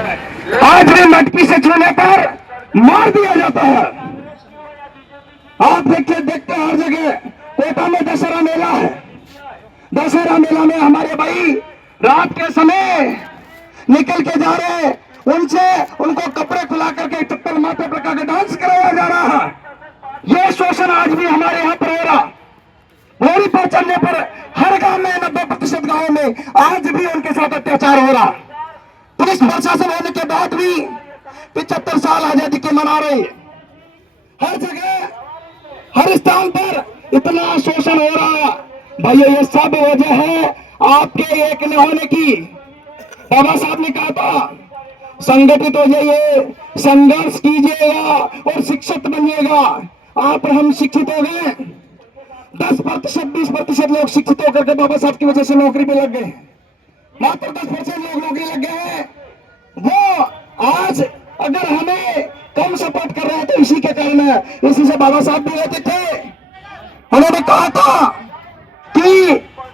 आज भी मटकी से छूने पर मार दिया जाता है। आप देखिए, देखते हर जगह कोटा में दशहरा मेला है। दशहरा मेला में हमारे भाई रात के समय निकल के जा रहे हैं, उनसे उनको कपड़े खुला करके चप्पल माथे पर करके डांस कराया जा रहा है। यह शोषण आज भी हमारे यहाँ पर हो रहा। होली पर चलने पर हर गांव में 90% गांव में आज भी उनके साथ अत्याचार हो रहा। पुलिस प्रशासन होने के बाद भी 75 साल आजादी के मना रहे। हर जगह हर स्थान पर इतना शोषण हो रहा। भैया ये सब वजह है आपके एक न होने की। बाबा साहब ने कहा था संगठित हो जाइए, संघर्ष कीजिएगा और शिक्षित बनिएगा। आप और हम शिक्षित हो गए, 10% 20% लोग शिक्षित होकर के बाबा साहब की वजह से नौकरी पे लग गए। मात्र 10% लोग नौकरी लग गए हैं। वो आज अगर हमें कम सपोर्ट कर रहे हैं तो इसी के कारण है। इसी से बाबा साहब भी रहते थे, उन्होंने कहा था कि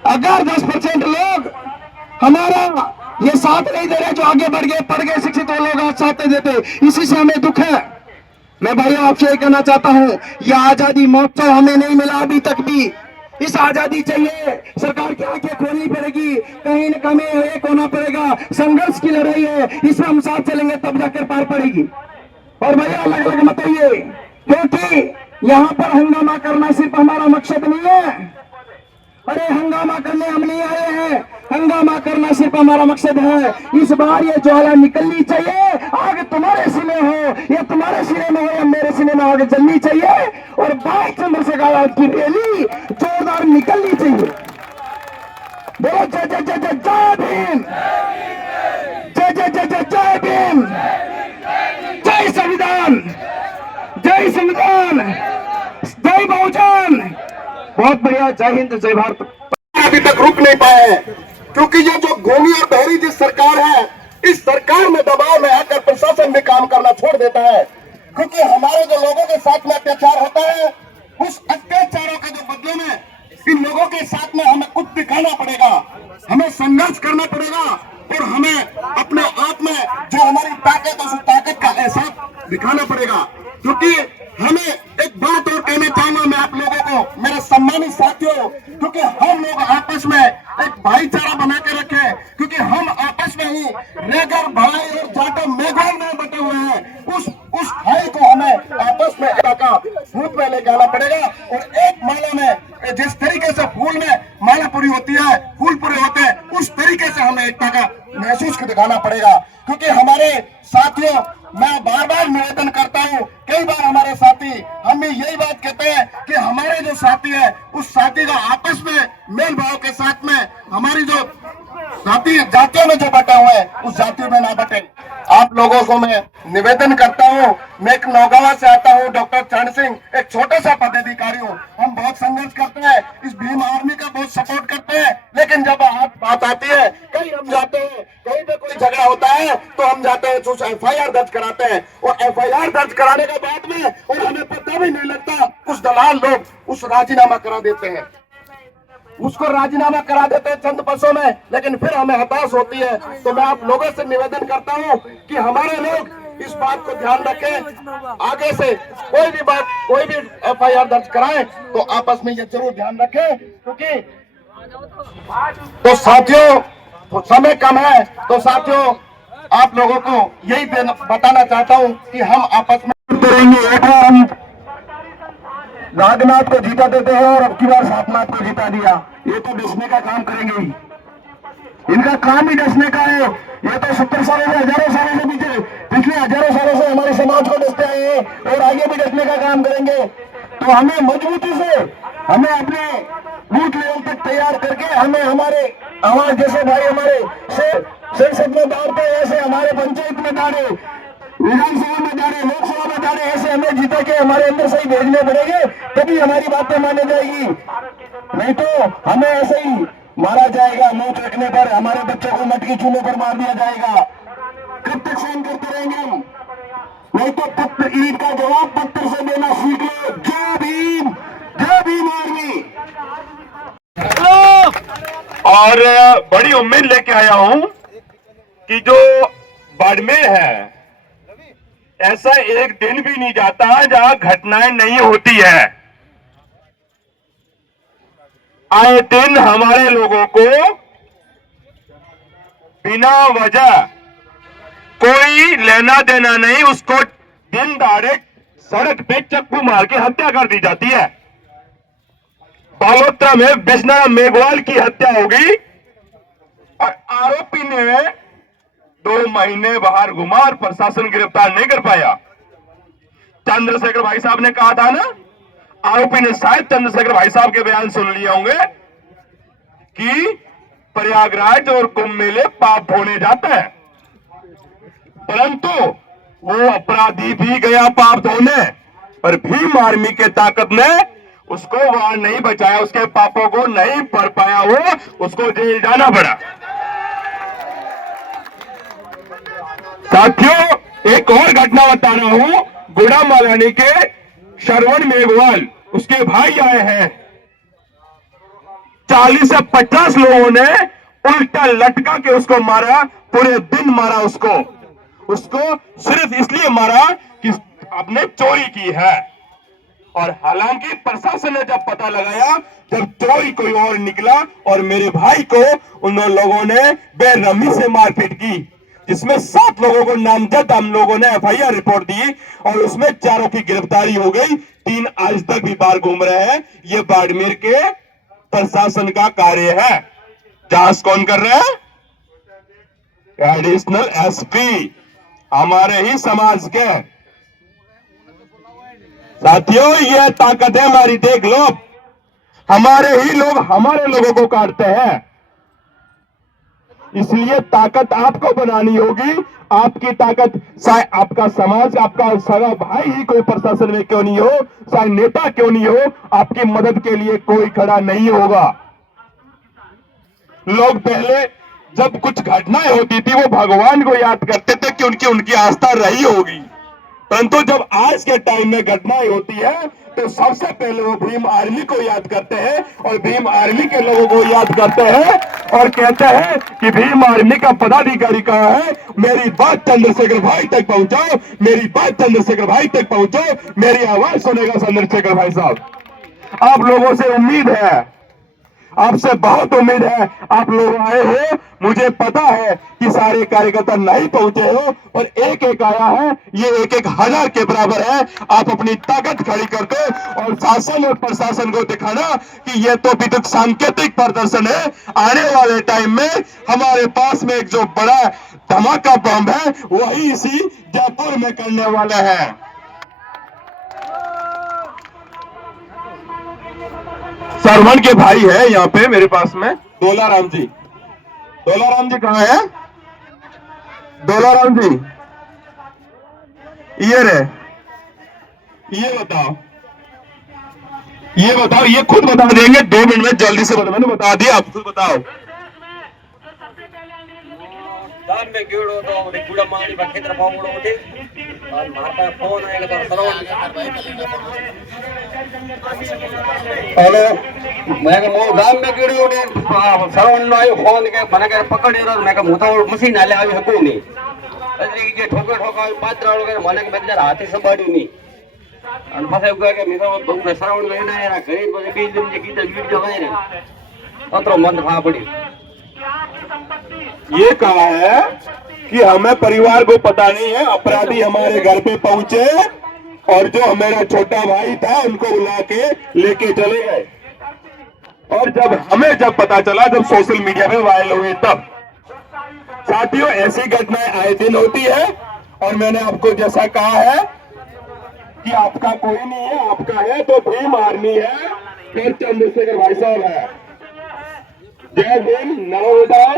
अगर 10% लोग हमारा ये साथ नहीं दे रहे, जो आगे बढ़ गए पढ़ गए शिक्षित वो लोग आज साथ नहीं देते, इसी से हमें दुख है। मैं भाई आपसे ये कहना चाहता हूं, यह आजादी महोत्सव हमें नहीं मिला अभी तक भी। इस आजादी चाहिए, सरकार की आंखें खोलनी पड़ेगी, कहीं न कहीं एक होना पड़ेगा। संघर्ष की लड़ाई है, इसमें हम साथ चलेंगे तब जाकर पार पड़ेगी। और भैया अलग अलग मत आइए, क्योंकि यहाँ पर हंगामा करना सिर्फ हमारा मकसद नहीं है। अरे हंगामा करने हम नहीं आए हैं, हंगामा करना सिर्फ हमारा मकसद है। इस बार ये ज्वाला निकलनी चाहिए, आग तुम्हारे सीने हो या तुम्हारे सीने में हो या मेरे सीने में आग जलनी चाहिए। और 22 चंद्रशेखर की रैली जोरदार निकलनी चाहिए। बोलो जय जय जय जय जय भीम, जय जय जय जय जय भीम, जय संविधान, जय संविधान, जय बहुजन। बहुत बढ़िया, जय हिंद जय भारत। अभी तक रुक नहीं पाए हैं, क्योंकि ये जो घूमी और बहरी जिस सरकार है, इस सरकार में दबाव में आकर प्रशासन भी काम करना छोड़ देता है। क्योंकि हमारे जो लोगों के साथ में अत्याचार होता है, उस अत्याचारों के जो बदले में इन लोगों के साथ में हमें कुछ दिखाना पड़ेगा, हमें संघर्ष करना पड़ेगा और हमें अपने आप में जो हमारी ताकत है उस ताकत का एहसास दिखाना पड़ेगा। क्योंकि हमें एक बात और कहना चाहूंगा मैं आप लोगों को, मेरे सम्मानित साथियों, क्योंकि हम लोग आपस में एक भाईचारा बना के रखे, क्योंकि हम आपस में ही रेगर भाई और जाटव मेघवाल में बटे हुए हैं। उस भाई को हमें आपस में का रूप में लेके आना पड़ेगा। और एक माला में जिस तरीके से फूल में माला पूरी होती है, फूल पूरे होते हैं, उस तरीके से हमें एकता का महसूस दिखाना पड़ेगा। क्योंकि हमारे साथियों, मैं बार बार निवेदन करता हूं, कई बार हमारे साथी हमें यही बात कहते हैं कि हमारे जो साथी है उस साथी का आपस में मेल भाव के साथ में हमारी जो साथी जातियों में जो बटे हुए हैं उस जातियों में ना बटे। आप लोगों को मैं निवेदन करता हूं, मैं एक नौगावा से आता हूं, डॉक्टर चरण सिंह, एक छोटा सा पदाधिकारी हूं। हम बहुत संघर्ष करते हैं, इस भीम आर्मी का बहुत सपोर्ट करते हैं, लेकिन जब बात आती है, कहीं हम जाते हैं, कहीं पे कोई झगड़ा होता है तो हम जाते हैं तो FIR दर्ज कराते हैं। और FIR दर्ज कराने के बाद में और हमें पता भी नहीं लगता, कुछ दलाल लोग उस राजीनामा करा देते हैं, उसको राजीनामा करा देते हैं चंद बसों में, लेकिन फिर हमें हताश होती है। तो मैं आप लोगों से निवेदन करता हूं कि हमारे लोग इस बात को ध्यान रखें, आगे से कोई भी बात, कोई भी FIR दर्ज कराएं तो आपस में ये जरूर ध्यान रखें। क्योंकि तो साथियों, तो समय कम है, तो साथियों आप लोगों को यही बताना चाहता हूं कि हम आपस में करेंगे। एक बार हम नागनाथ को जीता देते हैं और अब की बार सातनाथ को जीता दिया, ये तो डसने का काम करेंगे ही, इनका काम ही डसने का है। ये तो 70 सालों से, हजारों सालों से, पिछले हजारों सालों से हमारे समाज को डसते आए हैं और आगे भी डसने का काम करेंगे। तो हमें मजबूती से, हमें अपने बूथ लेवल तक तैयार करके, हमें हमारे जैसे भाई हमारे संसद में दाड़ते, ऐसे हमारे पंचायत में दाड़े, विधानसभा में दाड़े, लोकसभा में दाड़े, ऐसे हमें जीता के हमारे अंदर से ही भेजने पड़ेंगे, तभी हमारी बातें मानी जाएगी। नहीं तो हमें ऐसे ही मारा जाएगा, मुंह रखने पर हमारे बच्चों को मटकी चूल्हे पर मार दिया जाएगा। कब तक सहन करते रहेंगे हम? नहीं तो पत्र, ईद का जवाब पत्र से देना सीख लो। जय भीम, जय भीम आर्मी। और बड़ी उम्मीद लेके आया हूं कि जो बाड़मेर है, ऐसा एक दिन भी नहीं जाता जहां घटनाएं नहीं होती है। आए दिन हमारे लोगों को बिना वजह कोई लेना देना नहीं, उसको दिन दहाड़े सड़क पे चक्कू मार के हत्या कर दी जाती है। बालोतरा में बिजना मेघवाल की हत्या होगी और आरोपी ने 2 महीने बाहर घुमा और प्रशासन गिरफ्तार नहीं कर पाया। चंद्रशेखर भाई साहब ने कहा था ना, आरोपी ने शायद चंद्रशेखर भाई साहब के बयान सुन लिए होंगे कि प्रयागराज और कुंभ मेले पाप होने जाते हैं, परंतु वो अपराधी भी गया पाप धोने, पर भीम आर्मी के ताकत ने उसको वहां नहीं बचाया, उसके पापों को नहीं भर पाया, वो उसको जेल जाना पड़ा। साथियों, एक और घटना बता रहा हूं, गुड़ा मालानी के श्रवण मेघवाल, उसके भाई आए हैं, 40 से 50 लोगों ने उल्टा लटका के उसको मारा, पूरे दिन मारा उसको सिर्फ इसलिए मारा कि आपने चोरी की है। और हालांकि प्रशासन ने जब पता लगाया, जब चोरी कोई और निकला और मेरे भाई को उन लोगों ने बेरहमी से मारपीट की, जिसमें 7 लोगों को नामजद हम लोगों ने FIR रिपोर्ट दी और उसमें 4 की गिरफ्तारी हो गई, 3 आज तक भी बाहर घूम रहे हैं। ये बाड़मेर के प्रशासन का कार्य है। जांच कौन कर रहे हैं? एडिशनल SP, हमारे ही समाज के। साथियों, ये ताकत है हमारी, देख लो, हमारे ही लोग हमारे लोगों को काटते हैं। इसलिए ताकत आपको बनानी होगी। आपकी ताकत, चाहे आपका समाज, आपका सगा भाई ही कोई प्रशासन में क्यों नहीं हो, चाहे नेता क्यों नहीं हो, आपकी मदद के लिए कोई खड़ा नहीं होगा। लोग पहले जब कुछ घटनाएं होती थी, वो भगवान को याद करते थे कि उनकी आस्था रही होगी, परंतु जब आज के टाइम में घटनाएं होती है तो सबसे पहले वो भीम आर्मी को याद करते हैं और भीम आर्मी के लोगों को याद करते हैं और कहते हैं कि भीम आर्मी का पदाधिकारी कहाँ है, मेरी बात चंद्रशेखर भाई तक पहुंचाओ, मेरी बात चंद्रशेखर भाई तक पहुंचाओ, मेरी आवाज सुनेगा चंद्रशेखर भाई साहब। आप लोगों से उम्मीद है, आपसे बहुत उम्मीद है, आप लोग आए हो, मुझे पता है कि सारे कार्यकर्ता नहीं पहुंचे हो, और एक एक आया है, ये एक एक हजार के बराबर है। आप अपनी ताकत खड़ी कर दो और शासन और प्रशासन को दिखाना कि ये तो अभी तक सांकेतिक प्रदर्शन है। आने वाले टाइम में हमारे पास में एक जो बड़ा धमाका बम है, वही इसी जयपुर में करने वाले हैं। सरवण के भाई है यहाँ पे मेरे पास में, दोलाराम जी। दोलाराम जी कहाँ है? दोलाराम जी, ये रे, ये बताओ, ये खुद बता देंगे 2 मिनट में, जल्दी से बता, मैंने बता दिया, आप खुद बताओ। दान में कीड़ो तो गुड़ा मांगनी पर खेतर पावड़ो होते और मारता फोन आएगा तो सरवण हेलो मैं के मो दान में कीड़ो होते सरवण नो आयो फोन के મને કે પકડી રહ્યો મેં કે હું તો મશીન હાલે આવી શકું નહીં એટલે કે ઠોકે ઠોકા પાત્ર વાળો કે મને કે બેચારા હાથી સંભાળ્યું નહીં અને પાછા એવું કહે કે મેં તો બહુ સરવણ લઈને આયા ઘરે પછી 2 દિન જે કીધા વિડિયો વાયરે અતરો મન ખા પડી। ये कहा है कि हमें परिवार को पता नहीं है, अपराधी हमारे घर पे पहुंचे और जो मेरा छोटा भाई था उनको बुला के लेके चले गए, और जब पता चला, जब सोशल मीडिया पे वायरल हुए तब। साथियों, ऐसी घटनाएं आए दिन होती है और मैंने आपको जैसा कहा है कि आपका कोई नहीं है, आपका है तो भीम आर्मी है, फिर चंद्रशेखर भाई साहब है। जय भीम, नमो बुद्धाय।